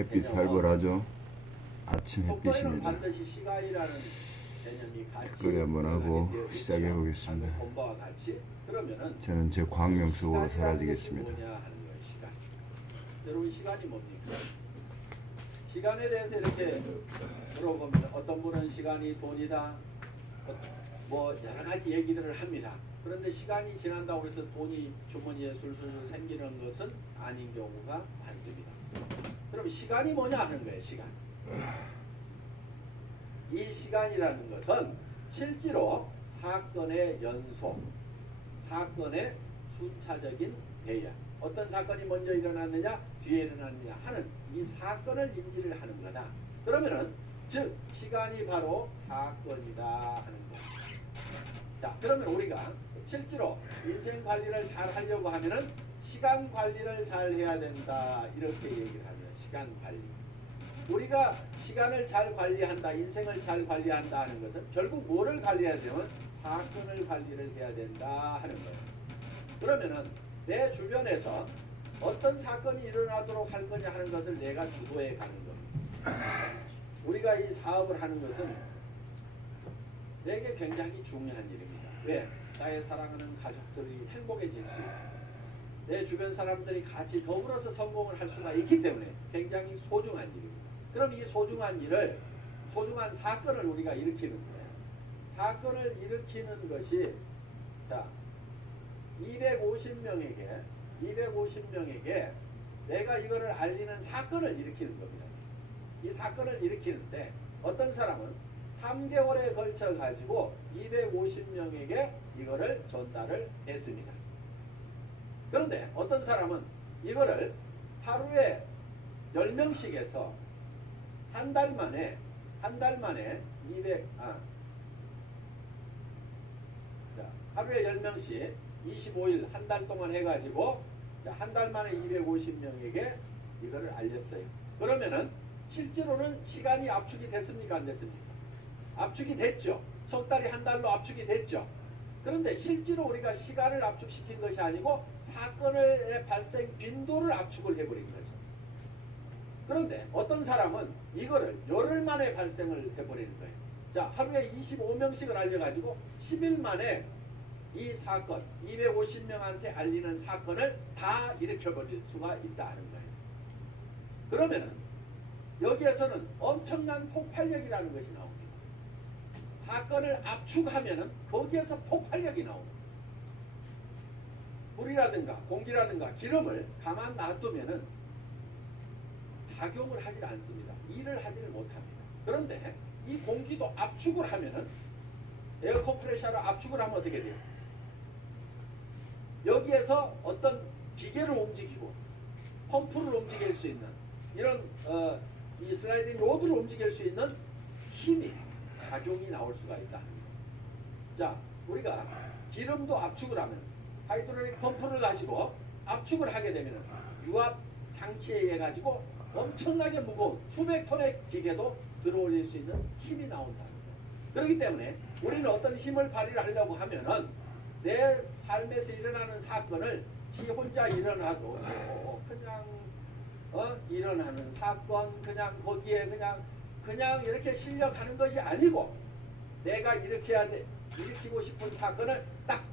햇빛 살벌하죠. 아침 속도에는 햇빛입니다. 반드시 시간이라는 개념이 같이 끓여 한번 하고 되어 있죠. 시작해 보겠습니다. 방금 본 바와 같이. 그러면은 저는 제 광명 속으로 시간이라는 사라지겠습니다. 것이 뭐냐 하는 거예요. 시간. 여러분 시간이 뭡니까? 시간에 대해서 이렇게 물어보면 어떤 분은 시간이 돈이다. 뭐 여러 가지 얘기들을 합니다. 그런데 시간이 지난다고 해서 돈이 주머니에 술술 생기는 것은 아닌 경우가 많습니다. 그럼 시간이 뭐냐 하는 거예요. 시간. 이 시간이라는 것은 실제로 사건의 연속, 사건의 순차적인 배열, 어떤 사건이 먼저 일어났느냐 뒤에 일어났느냐 하는 이 사건을 인지를 하는 거다. 그러면은 즉 시간이 바로 사건이다 하는 거다. 자, 그러면 우리가 실제로 인생 관리를 잘 하려고 하면은 시간 관리를 잘 해야 된다 이렇게 얘기를 합니다. 시간 관리. 우리가 시간을 잘 관리한다, 인생을 잘 관리한다 하는 것은 결국 뭐를 관리해야 되면 사건을 관리를 해야 된다 하는 거예요. 그러면은 내 주변에서 어떤 사건이 일어나도록 할 거냐 하는 것을 내가 주도해 가는 겁니다. 우리가 이 사업을 하는 것은 내게 굉장히 중요한 일입니다. 왜? 나의 사랑하는 가족들이 행복해질 수 있고 내 주변 사람들이 같이 더불어서 성공을 할 수가 있기 때문에 굉장히 소중한 일입니다. 그럼 이 소중한 일을, 소중한 사건을 우리가 일으키는 거예요. 사건을 일으키는 것이, 자, 250명에게 내가 이거를 알리는 사건을 일으키는 겁니다. 이 사건을 일으키는데 어떤 사람은 3개월에 걸쳐 가지고 250명에게 이거를 전달을 했습니다. 그런데 어떤 사람은 이거를 하루에 10명씩에서 한 달 만에 200, 하루에 10명씩 25일 한 달 동안 해가지고 한 달 만에 250명에게 이거를 알렸어요. 그러면은 실제로는 시간이 압축이 됐습니까? 안 됐습니까? 압축이 됐죠. 석 달이 한 달로 압축이 됐죠. 그런데 실제로 우리가 시간을 압축시킨 것이 아니고 사건의 발생 빈도를 압축을 해버린 거죠. 그런데 어떤 사람은 이거를 열흘 만에 발생을 해버리는 거예요. 자, 하루에 25명씩을 알려가지고 10일 만에 이 사건, 250명한테 알리는 사건을 다 일으켜버릴 수가 있다는 거예요. 그러면은 여기에서는 엄청난 폭발력이라는 것이 나옵니다. 사건을 압축하면은 거기에서 폭발력이 나옵니다. 물이라든가 공기라든가 기름을 가만 놔두면은 작용을 하질 않습니다. 일을 하지를 못합니다. 그런데 이 공기도 압축을 하면은 에어컴프레셔로 압축을 하면 어떻게 돼요? 여기에서 어떤 기계를 움직이고 펌프를 움직일 수 있는 이런 이 슬라이딩 로드를 움직일 수 있는 힘이 작용이 나올 수가 있다. 자, 우리가 기름도 압축을 하면 하이드롤릭 펌프를 가지고 압축을 하게 되면 유압 장치에 의해 가지고 엄청나게 무거운 수백 톤의 기계도 들어올릴 수 있는 힘이 나온다는 거예요. 그렇기 때문에 우리는 어떤 힘을 발휘를 하려고 하면은 내 삶에서 일어나는 사건을 지 혼자 일어나도 그냥 일어나는 사건 그냥 거기에 그냥 이렇게 실력하는 것이 아니고 내가 일으키고 싶은 사건을 딱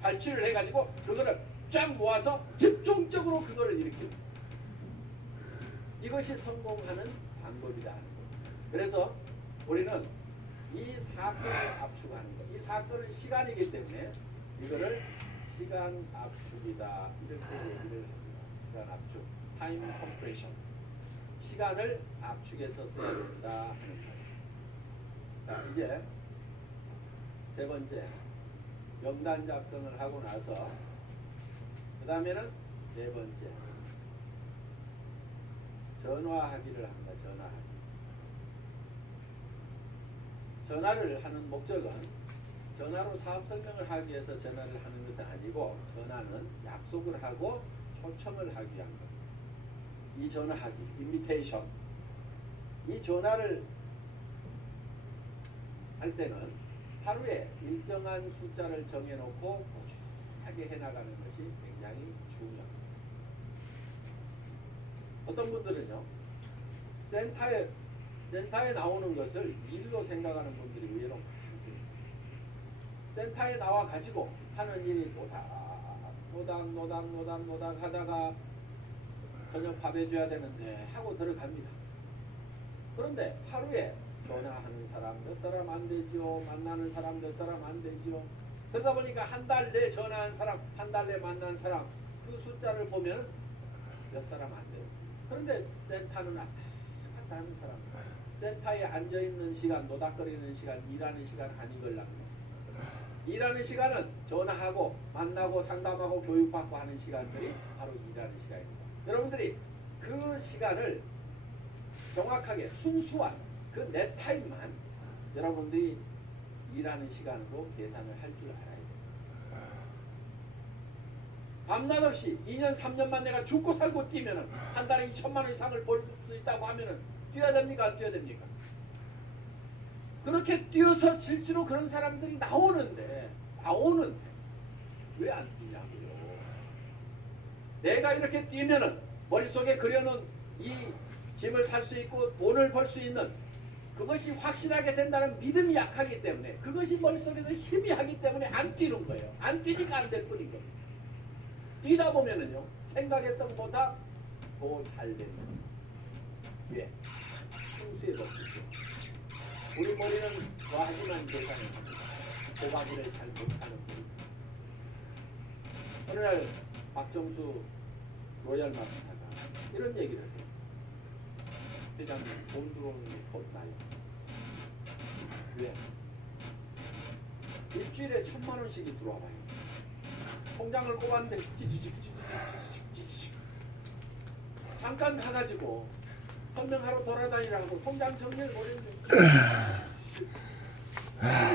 발출을 해가지고 그거를 쫙 모아서 집중적으로 그거를 일으킵니다. 이것이 성공하는 방법이다 하는 거예요. 그래서 우리는 이 사건을 압축하는 것, 이 사건은 시간이기 때문에 이거를 시간 압축이다 이렇게 얘기를 합니다. 시간 압축, 타임 컴프레션. 시간을 압축해서 써야 된다 하는 거예요. 자, 이제 세 번째 명단 작성을 하고 나서 그 다음에는 네 번째 전화하기를 합니다. 전화를 하는 목적은 전화로 사업 설명을 하기 위해서 전화를 하는 것은 아니고 전화는 약속을 하고 초청을 하기 위한 겁니다. 이 전화하기, 인비테이션. 이 전화를 할 때는 하루에 일정한 숫자를 정해놓고 꾸준하게 해나가는 것이 굉장히 중요합니다. 어떤 분들은요, 센터에 나오는 것을 일로 생각하는 분들이 의외로 많습니다. 센터에 나와 가지고 하는 일이 노닥 하다가 저녁 밥 해줘야 되는데 하고 들어갑니다. 그런데 하루에 전화하는 사람 몇 사람 안 되죠. 만나는 사람 몇 사람 안 되죠. 그러다 보니까 한 달 내 전화한 사람, 한 달 내 만난 사람 그 숫자를 보면 몇 사람 안 돼요. 그런데 센터는 왔다 갔다 하는 사람, 센터에 앉아있는 시간, 노닥거리는 시간, 일하는 시간 아니걸랍니다. 일하는 시간은 전화하고 만나고 상담하고 교육받고 하는 시간들이 바로 일하는 시간입니다. 여러분들이 그 시간을 정확하게 순수한 그 내 타임만 여러분들이 일하는 시간으로 계산을 할 줄 알아야 돼요. 밤낮 없이 2년 3년만 내가 죽고 살고 뛰면은 한 달에 2천만 원 이상을 벌 수 있다고 하면은 뛰어야 됩니까? 안 뛰어야 됩니까? 그렇게 뛰어서 실제로 그런 사람들이 나오는데 왜 안 뛰냐고요. 내가 이렇게 뛰면은 머릿속에 그려놓은 이 집을 살 수 있고 돈을 벌 수 있는 그것이 확실하게 된다는 믿음이 약하기 때문에, 그것이 머릿속에서 희미하기 때문에 안 뛰는 거예요. 안 뛰니까 안 될 뿐인 거예요. 뛰다 보면은요, 생각했던 것보다 더 잘 됩니다. 왜? 풍수에 덮이죠. 우리 머리는 과하지만 계산을 합니다. 고가기를 잘 못하는 머리. 어느 날 박정수 로얄 마스터가 이런 얘기를 해요. 회장님, 돈 들어오는 게 겁나요. 왜? 일주일에 1,000만 원씩이 들어와봐요. 통장을 꼽았는데 잠깐 가가지고 설명하러 돌아다니라고 통장 정리를 못했는데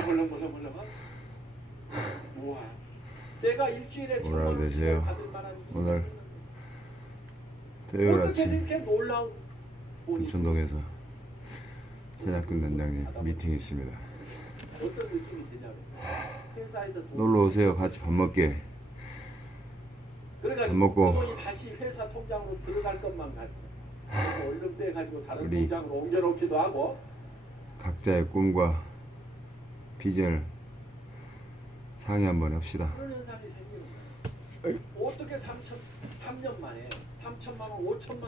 벌렁벌렁 우와, 내가 일주일에 1,000만 뭐라 되세요? 원씩 받을 만한 오늘 토요일 어떻게 아침 이렇게 놀라운 돈이 인천동에서 전학군 단장님 미팅이 있습니다. 어떤 느낌이 드냐면 회사에서 돈 놀러 오세요. 같이 밥 먹게. 그래가지고 밥 먹고 그 돈이 다시 회사 통장으로 들어갈 것만 같고 얼른 빼가지고 다른 우리 통장으로 옮겨놓기도 하고 각자의 꿈과 비전을 상의 한번 합시다. 그런 현상이 생기는 거예요. 어떻게 3년 만에 3천만 원, 5천만 원